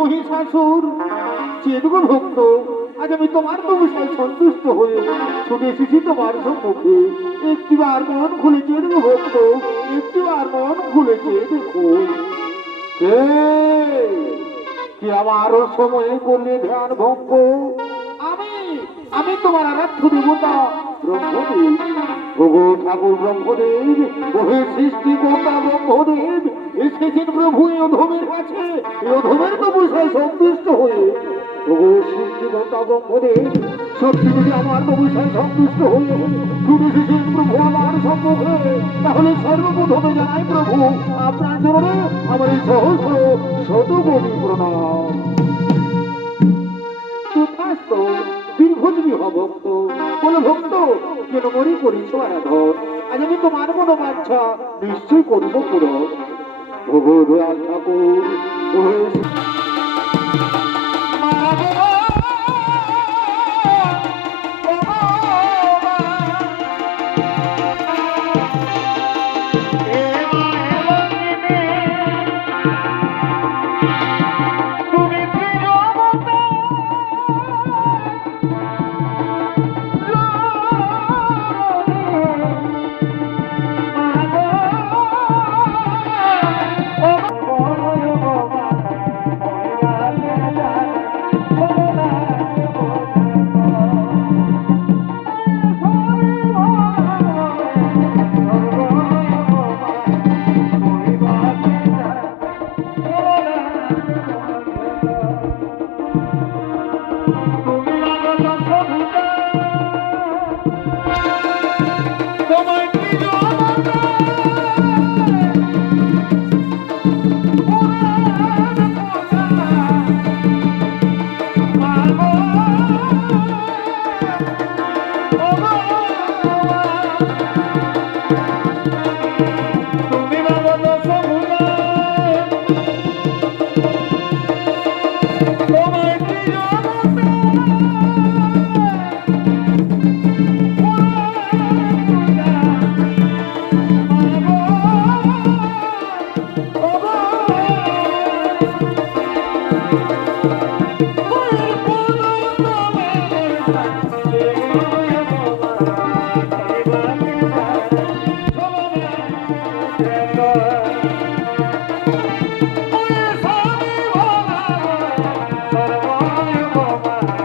মহিষাসুর চেদগ ভক্ত, আজ আমি তোমার তো বিষয় সন্তুষ্ট হয়ে ছুটে এসেছি তোমার সম্মুখে। একটিবার মন খুলে চেদগ ভক্ত, একটিবার মন খুলেছে দেখো। কে কি আমার সময়ে করলে ধ্যান ভঙ্গ? আমি আমি তোমার আরাধ্য দেবতা ব্রহ্মদেব। ওগো ঠাকুর ব্রহ্মদেব, ওহে সৃষ্টিকর্তা ব্রহ্মদেব, এসেছেন প্রভু এই অধমের কাছে, এই অধমের তো বিষয় সন্তুষ্ট হয়ে। ওগো সৃষ্টিকর্তা ব্রহ্মদেব, সত্যি যদি আমার তো বিষয় সন্তুষ্ট হয়ে ছুটে এসেছেন প্রভু আমার সম্মুখে, তাহলে সর্বপ্রথমে জানাই প্রভু আপনার চরণে আমার এই সহস্র শতকোটি প্রণাম। সুস্বাস্থ্য দীর্ঘজীবী হ ভক্ত, বলে ভক্ত কেন মরি করিস আরাধন, আজ আমি তোমার মনোবাঞ্ছা নিশ্চয় করিব পূরণ। ভগবান ঠাকুর